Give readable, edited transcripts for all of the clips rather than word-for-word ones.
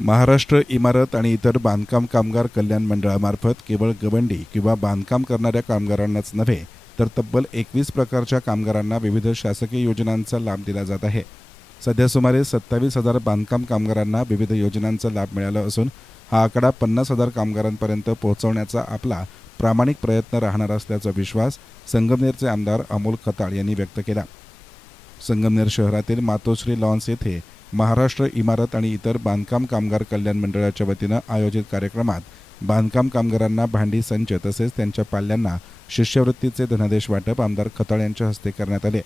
महाराष्ट्र इमारत आणि इतर बांधकाम कामगार कल्याण मंडळामार्फत केवळ गवंडी किंवा बांधकाम करणाऱ्या कामगारांनाच नव्हे तर तब्बल 21 प्रकारच्या कामगारांना विविध शासकीय योजनांचा लाभ दिला जात आहे। सध्या सुमारे 27,000 बांधकाम कामगारांना विविध योजनांचा लाभ मिळाला असून हा आकडा 50,000 कामगारांपर्यंत पोहोचवण्याचा आपला प्रामाणिक प्रयत्न राहणार असल्याचा विश्वास संगमनेरचे आमदार अमोल खताळ यांनी व्यक्त केला। संगमनेर शहरातील मातोश्री लॉन्स येथे महाराष्ट्र इमारत आणि इतर बांधकाम कामगार कल्याण मंडळाच्या वतीनं आयोजित कार्यक्रमात बांधकाम कामगारांना भांडी संच तसेच त्यांच्या पाल्यांना शिष्यवृत्तीचे धनादेश वाटप आमदार खताळ यांच्या हस्ते करण्यात आले।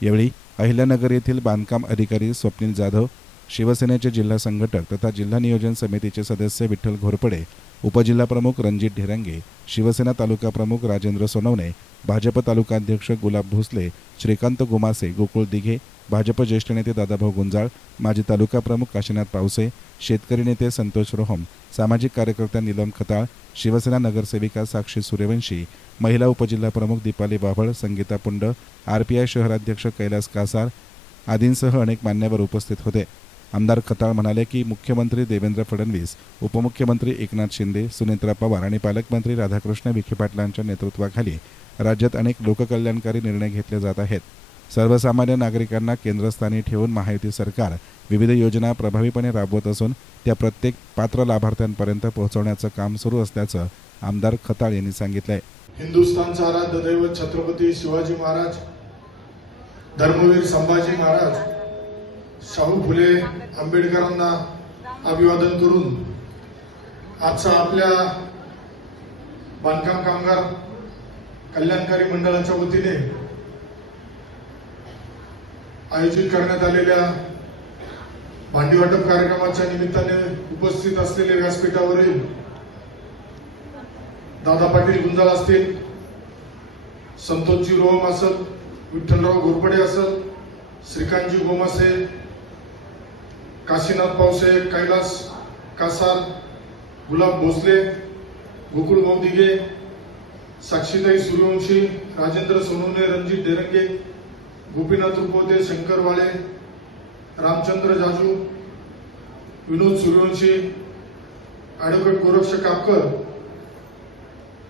यावेळी अहिल्यानगर येथील बांधकाम अधिकारी स्वप्नील जाधव, शिवसेनेचे जिल्हा संघटक तथा जिल्हा नियोजन समितीचे सदस्य विठ्ठल घोरपडे, उपजिल्हा प्रमुख रणजित ढेरंगे, शिवसेना तालुका प्रमुख राजेंद्र सोनवणे, भाजप तालुका अध्यक्ष गुलाब भोसले, श्रीकांत गोमासे, गोकुळ दिघे, भाजप ज्येष्ठ नेते दादाभाऊ गुंजाळ, माजी तालुका प्रमुख काशीनाथ पावसे, शेतकरी नेते संतोष रोहम, सामाजिक कार्यकर्त्या नीलम खताळ, शिवसेना नगरसेविका साक्षी सूर्यवंशी, महिला उपजिल्हा प्रमुख दीपाली बाभळ, संगीता पुंड, RPI शहराध्यक्ष कैलास कासार आदींसह अनेक मान्यवर उपस्थित होते। आमदार खताळ म्हणाले की मुख्यमंत्री देवेंद्र फडणवीस, उपमुख्यमंत्री एकनाथ शिंदे, सुनेत्रा पवार आणि पालकमंत्री राधाकृष्ण विखे पाटलांच्या नेतृत्वाखाली राज्यात अनेक लोककल्याणकारी निर्णय घेतले जात आहेत। सर्वसामान्य नागरिकांना केंद्रस्थानी ठेवून महायुती सरकार विविध योजना प्रभावीपणे राबवत असून त्या प्रत्येक पात्र लाभार्थ्यांपर्यंत पोहोचवण्याचं काम सुरू असल्याचं आमदार खताळ यांनी सांगितलंय। हिंदुस्थानचा आराध्य दैवत छत्रपती शिवाजी महाराज, धर्मवीर संभाजी महाराज, शाहू फुले आंबेडकरांना अभिवादन करून आजचा आपल्या बांधकाम कामगार कल्याणकारी मंडळाच्या वतीने आयोजित करण्यात आलेल्या भांडी वाटप कार्यक्रमाच्या निमित्ताने उपस्थित असलेले व्यासपीठावरील दादा पाटील गुंजाळ असतील, संतोषजी रोहम असल, विठ्ठलराव घोरपडे असल, श्रीकांतजी गोमासे, काशीनाथ पावसे, कैलास कासार, गुलाब भोसले, गोकुळ दिघे, साक्षीताई सूर्यवंशी, राजेंद्र सोनवणे, रणजित ढेरंगे, गोपीनाथ रुपवते, शंकर वाळे, रामचंद्र जाजू, विनोद सूर्यवंशी, ॲडव्होकेट गोरक्ष कापकर,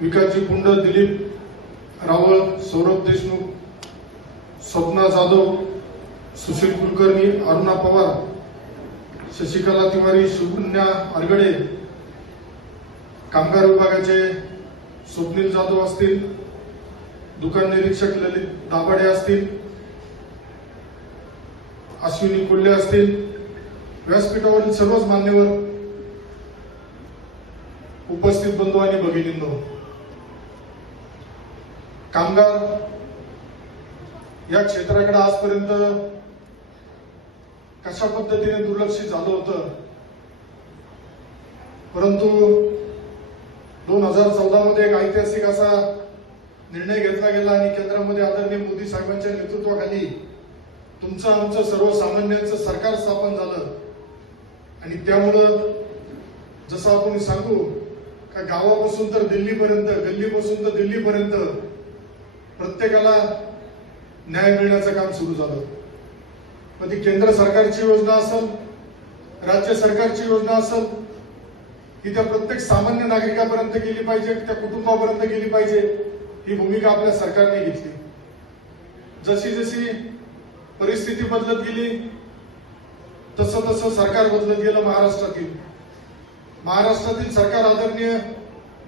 विकासजी पुंड, दिलीप रावळ, सौरभ देशमुख, स्वप्ना जाधव, सुशील कुलकर्णी, अरुणा पवार, शशिकला तिवारी, सुकन्या आरगडे, कामगार विभागाचे स्वप्नील जाधव असतील, दुकान निरीक्षक ललित दाभाडे असतील, अश्विनी कोल्हे असतील, व्यासपीठावरील सर्वच मान्यवर उपस्थित बंधू आणि भगिनींनो, कामगार या क्षेत्राकडे आजपर्यंत कशा पद्धतीने दुर्लक्षित झालं होतं, परंतु 2014 मध्ये एक ऐतिहासिक असा निर्णय घेतला गेला आणि केंद्रामध्ये आदरणीय मोदी साहेबांच्या नेतृत्वाखाली तुमचं आमचं सर्वसामान्यांचं सरकार स्थापन झालं आणि त्यामुळं जसं आपण सांगू का गावापासून तर दिल्लीपर्यंत, गल्लीपासून तर दिल्लीपर्यंत प्रत्येकाला न्याय मिळण्याचं काम सुरू झालं। मग ती केंद्र सरकारची योजना असेल, राज्य सरकारची योजना असेल, की त्या प्रत्येक सामान्य नागरिकापर्यंत गेली पाहिजे, त्या कुटुंबापर्यंत गेली पाहिजे, ही भूमिका आपल्या सरकारने घेतली। जशी जशी परिस्थिती बदलत गेली तसं तसं सरकार बदलत गेलं। महाराष्ट्रातील सरकार आदरणीय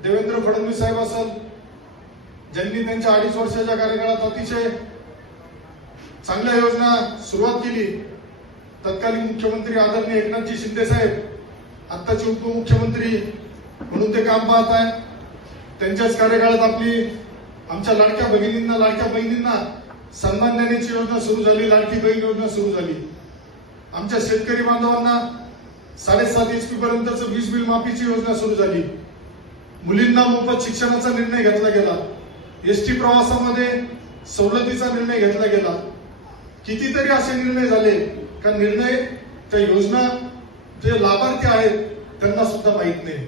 देवेंद्र फडणवीस साहेब असेल, ज्यांनी त्यांच्या 2.5 वर्षाच्या कार्यकाळात अतिशय चांगल्या योजना सुरुवात केली। तत्कालीन मुख्यमंत्री आदरणीय एकनाथजी शिंदे साहेब, आत्ताचे उपमुख्यमंत्री म्हणून ते काम पाहत आहे, त्यांच्याच कार्यकाळात आमच्या लाडक्या भगिनींना, लाडक्या बहिणींना सन्मान देण्याची योजना सुरू झाली, लाडकी बहीण योजना सुरू झाली। आमच्या शेतकरी बांधवांना 7.5 HP पर्यंतच वीज बिल माफीची योजना सुरू झाली। मुलींना मोफत शिक्षणाचा निर्णय घेतला गेला, ST प्रवासामध्ये सवलतीचा निर्णय घेतला गेला। कितीतरी असे निर्णय झाले का निर्णय त्या योजना जे लाभार्थी आहेत त्यांना सुद्धा माहित नाही,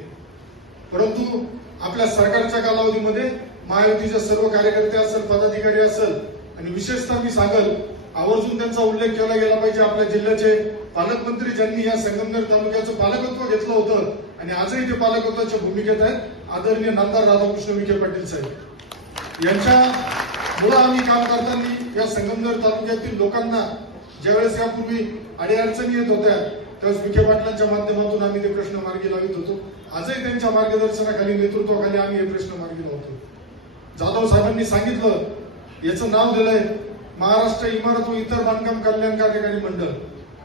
परंतु आपल्या सरकारच्या कालावधीमध्ये महायुतीचे सर्व कार्यकर्ते असेल, पदाधिकारी असेल आणि विशेषतः मी सांगेल आवर्जून त्यांचा उल्लेख केला गेला पाहिजे. आपल्या जिल्ह्याचे पालकमंत्री ज्यांनी या संगमनेर तालुक्याचं पालकत्व घेतलं होतं आणि आजही ते पालकत्वाच्या भूमिकेत आहेत, आदरणीय नामदार राधाकृष्ण विखे पाटील साहेब यांच्यामुळे आम्ही काम करताना या संगमनेर तालुक्यातील लोकांना ज्यावेळेस यापूर्वी अडीअडचणी येत होत्या त्यावेळेस विखे पाटलांच्या माध्यमातून आम्ही ते प्रश्न मार्गी लावित होतो. आजही त्यांच्या मार्गदर्शनाखाली, नेतृत्वाखाली आम्ही हे प्रश्न मार्गी लावतो. जाधव साहेबांनी सांगितलं, याचं नाव दिलंय महाराष्ट्र इमारत व इतर बांधकाम कल्याण कार्यकारी मंडळ.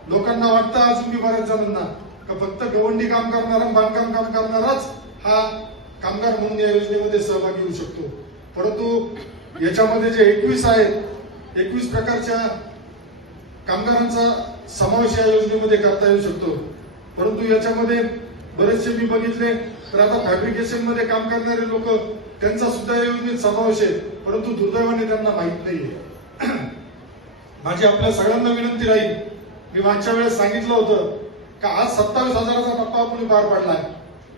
लोकांना वाटतं अजून बऱ्याच जणांना का फक्त गवंडी काम करणारा, बांधकाम काम करणाराच हा कामगार म्हणून या योजनेमध्ये सहभागी होऊ शकतो. परंतु याच्यामध्ये जे 21 आहेत, 21 प्रकारच्या कामगारांचा समावेश या योजनेमध्ये करता येऊ शकतो. परंतु याच्यामध्ये बरेचसे मी बघितले तर आता फॅब्रिकेशन मध्ये काम करणारे लोक, त्यांचा सुद्धा या योजनेत समावेश आहे, परंतु दुर्दैवाने त्यांना माहित नाहीये. माझी आपल्या सगळ्यांना विनंती राहील, मी मागच्या वेळेस सांगितलं होतं का आज 27,000चा टप्पा आपण पार पडलाय,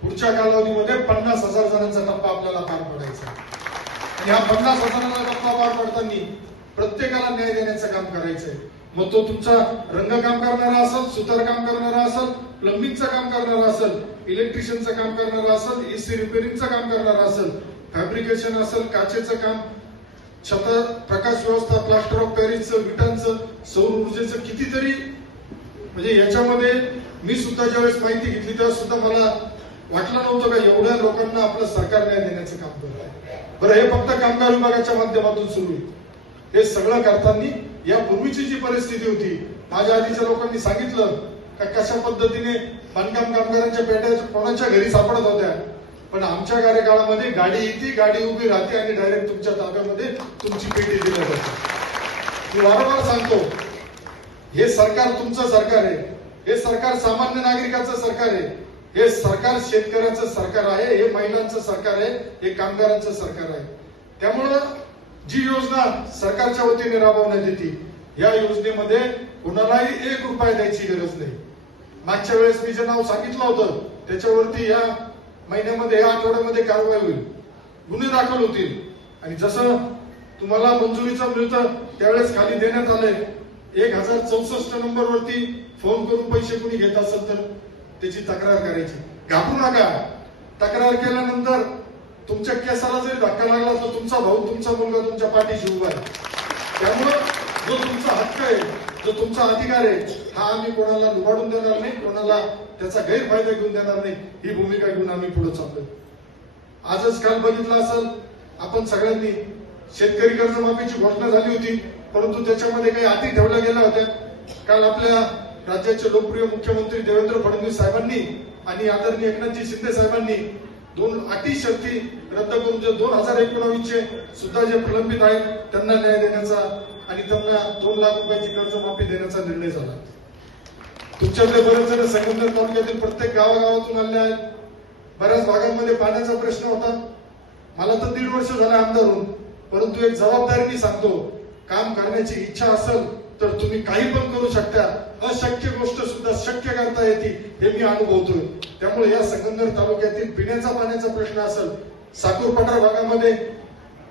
पुढच्या कालावधीमध्ये 50,000 जणांचा टप्पा आपल्याला पार पडायचा. आणि हा 50,000चा टप्पा पार पडताना प्रत्येकाला न्याय देण्याचं काम करायचंय. मग तो तुमचा रंगकाम करणारा असेल, सुतार काम करणारा असेल, प्लंबिंगचं काम करणारा असेल, इलेक्ट्रिशियनचं काम करणारा असेल, एसी रिपेअरिंगचं काम करणारा असेल, फॅब्रिकेशन असेल, काचेचं काम, छत, प्रकाश व्यवस्था, प्लास्टर ऑफ पॅरिसचं, विटांचं, सौर ऊर्जेचं, कितीतरी. म्हणजे याच्यामध्ये मी सुद्धा ज्यावेळेस माहिती घेतली त्यावेळेस सुद्धा मला वाटलं नव्हतं का एवढ्या लोकांना आपलं सरकार न्याय देण्याचं काम करत आहे. बरं, हे फक्त कामगार विभागाच्या माध्यमातून सुरू आहे. हे सगळं करताना यापूर्वीची जी परिस्थिती होती, माझ्या आधीच्या लोकांनी सांगितलं का कशा पद्धतीने बांधकाम कामगारांच्या पेट्या कोणाच्या घरी सापडत होत्या, पण आमच्या कार्यकाळामध्ये गाडी येते, गाडी उभी राहते आणि डायरेक्ट तुमच्या ताब्यामध्ये तुमची पेटी दिली जाते. मी वारंवार सांगतो, हे सरकार तुमचं सरकार आहे, हे सरकार सामान्य नागरिकाचं सरकार आहे, हे सरकार शेतकऱ्याचं सरकार आहे, हे महिलांचं सरकार आहे, हे कामगारांचं सरकार आहे. त्यामुळं जी योजना सरकारच्या वतीने राबवण्यात येते, या योजनेमध्ये कुणालाही 1 रुपया द्यायची गरज नाही. मागच्या वेळेस मी जे नाव सांगितलं होतं त्याच्यावरती या महिन्यामध्ये, या आठवड्यामध्ये कारवाई होईल, गुन्हे दाखल होतील. आणि जसं तुम्हाला मंजुरीचं मिळतं त्यावेळेस खाली देण्यात आलंय 1064 नंबरवरती फोन करून पैसे कोणी घेत असेल तर त्याची तक्रार करायची. घाबरू नका. तक्रार केल्यानंतर तुमच्या केसाला जरी धक्का लागला तर तुमचा भाऊ, तुमचा मुलगा तुमच्या पाठीशी उभा आहे. त्यामुळं जो तुमचा हक्क आहे, जो तुमचा अधिकार आहे, हा आम्ही कोणाला लुबाडून देणार नाही, कोणाला त्याचा गैरफायदा घेऊन देणार नाही, ही भूमिका घेऊन आम्ही पुढे चाललोय. आजच काल बघितलं असेल आपण सगळ्यांनी, शेतकरी कर्जमाफीची घोषणा झाली होती, परंतु त्याच्यामध्ये काही अटी ठेवल्या गेल्या होत्या. काल आपल्या राज्याचे लोकप्रिय मुख्यमंत्री देवेंद्र फडणवीस साहेबांनी आणि आदरणीय एकनाथजी शिंदे साहेबांनी 2 अटी शर्ती रद्द करून जे 2019चे सुद्धा जे प्रलंबित आहेत त्यांना न्याय देण्याचा आणि त्यांना 2 लाख रुपयाची कर्जमाफी देण्याचा निर्णय झाला. तुमच्याकडे बरेच जण संगमनेर तालुक्यातील प्रत्येक गावागावातून आले आहेत. बऱ्याच भागांमध्ये पाण्याचा प्रश्न होता. मला तर 1.5 वर्ष झालं आमदार होऊन, परंतु एक जबाबदारीने सांगतो, काम करण्याची इच्छा असेल तर तुम्ही काही पण करू शकता. अशक्य गोष्ट सुद्धा शक्य करता येते हे मी अनुभवतोय. त्यामुळे या संगमनेर तालुक्यातील पिण्याचा पाण्याचा प्रश्न असेल, साकूर पठार भागामध्ये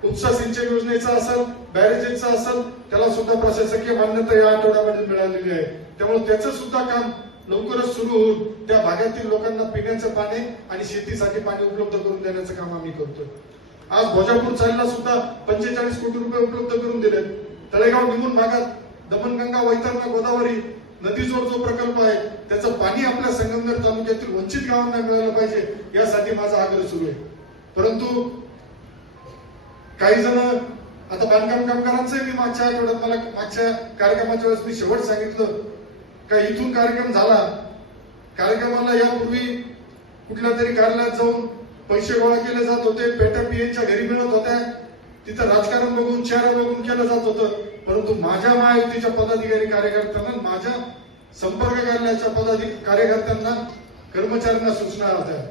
उपसा सिंचन योजनेचा असेल, बॅरेजेसचा असेल, त्याला सुद्धा प्रशासकीय मान्यता या आठवड्यामध्ये मिळालेली आहे. त्यामुळे त्याचं सुद्धा काम लवकरच सुरू होऊन त्या भागातील लोकांना पिण्याचं पाणी आणि शेतीसाठी पाणी उपलब्ध करून देण्याचं काम आम्ही करतोय. आज भोजापूर चालला सुद्धा 45 कोटी रुपये उपलब्ध करून दिले. तळेगाव निमून भागात दमणगंगा, वैतरणा, गोदावरी नदीजोड जो प्रकल्प आहे त्याचं पाणी आपल्या संगमनेर तालुक्यातील वंचित गावांना मिळालं पाहिजे, यासाठी माझा आग्रह सुरू आहे. परंतु काही जण आता बांधकाम कामगारांचं मी मागच्या आठवड्यात, मला मागच्या कार्यक्रमाच्या वेळेस मी शेवट सांगितलं का इथून कार्यक्रम झाला, कार्यक्रमाला यापूर्वी कुठल्या तरी कार्यालयात जाऊन पैसे गोळा केले जात होते, पेट्या पीएनच्या घरी मिळत होत्या, तिथं राजकारण बघून, चेहरा बघून केलं जात होतं. परंतु माझ्या महायुतीच्या पदाधिकारी कार्यकर्त्यांना, माझ्या संपर्क कार्यालयाच्या कार्यकर्त्यांना, कर्मचाऱ्यांना सूचना होत्या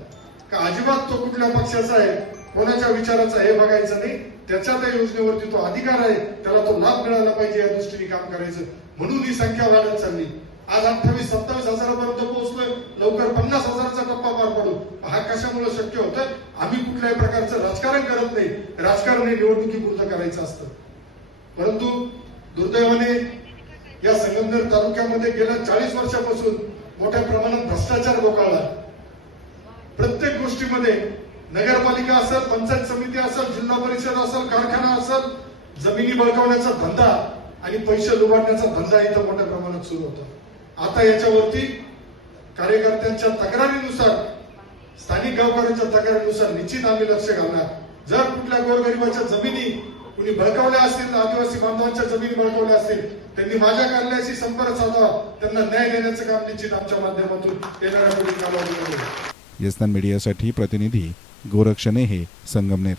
का अजिबात तो कुठल्या पक्षाचा आहे, कोणाच्या विचाराचा हे बघायचं नाही, त्याच्या त्या योजनेवरती तो अधिकार आहे, त्याला तो लाभ मिळाला पाहिजे या दृष्टीने काम करायचं. म्हणून ही संख्या वाढत चालली. आज 28-27 हजारापर्यंत पोहोचलोय, लवकर 50,000चा टप्पा पार पडू. हा कशामुळे शक्य होतं? आम्ही कुठल्याही प्रकारचं राजकारण करत नाही. राजकारण हे निवडणुकीपुरतं करायचं असतं. परंतु दुर्दैवाने संगमनेर तालुक्यामध्ये गेल्या 40 वर्षापासून मोठ्या प्रमाणात भ्रष्टाचार बोकाळला. प्रत्येक गोष्टीमध्ये नगरपालिका असेल, पंचायत समिती असेल, जिल्हा परिषद असेल, कारखाना असेल, जमिनी बळकावण्याचा धंदा आणि पैसे लुबाडण्याचा धंदा इथं मोठ्या प्रमाणात सुरू होता. आता याच्यावरती कार्यकर्त्यांच्या तक्रारीनुसार, स्थानिक गावकऱ्यांच्या तक्रारीनुसार निश्चित आम्ही लक्ष घालणार. जर कुठल्या गोरगरिबाच्या जमिनी कुणी बळकावल्या असतील, आदिवासी बांधवांच्या जमिनी बळकावल्या असतील, त्यांनी माझ्या कार्यालयाशी संपर्क साधावा. त्यांना न्याय देण्याचं काम निश्चित आमच्या माध्यमातून येणाऱ्या पुढील कालावधीमध्ये. यस्तान मीडियासाठी प्रतिनिधी गोरक्षणे हे संगमनेर.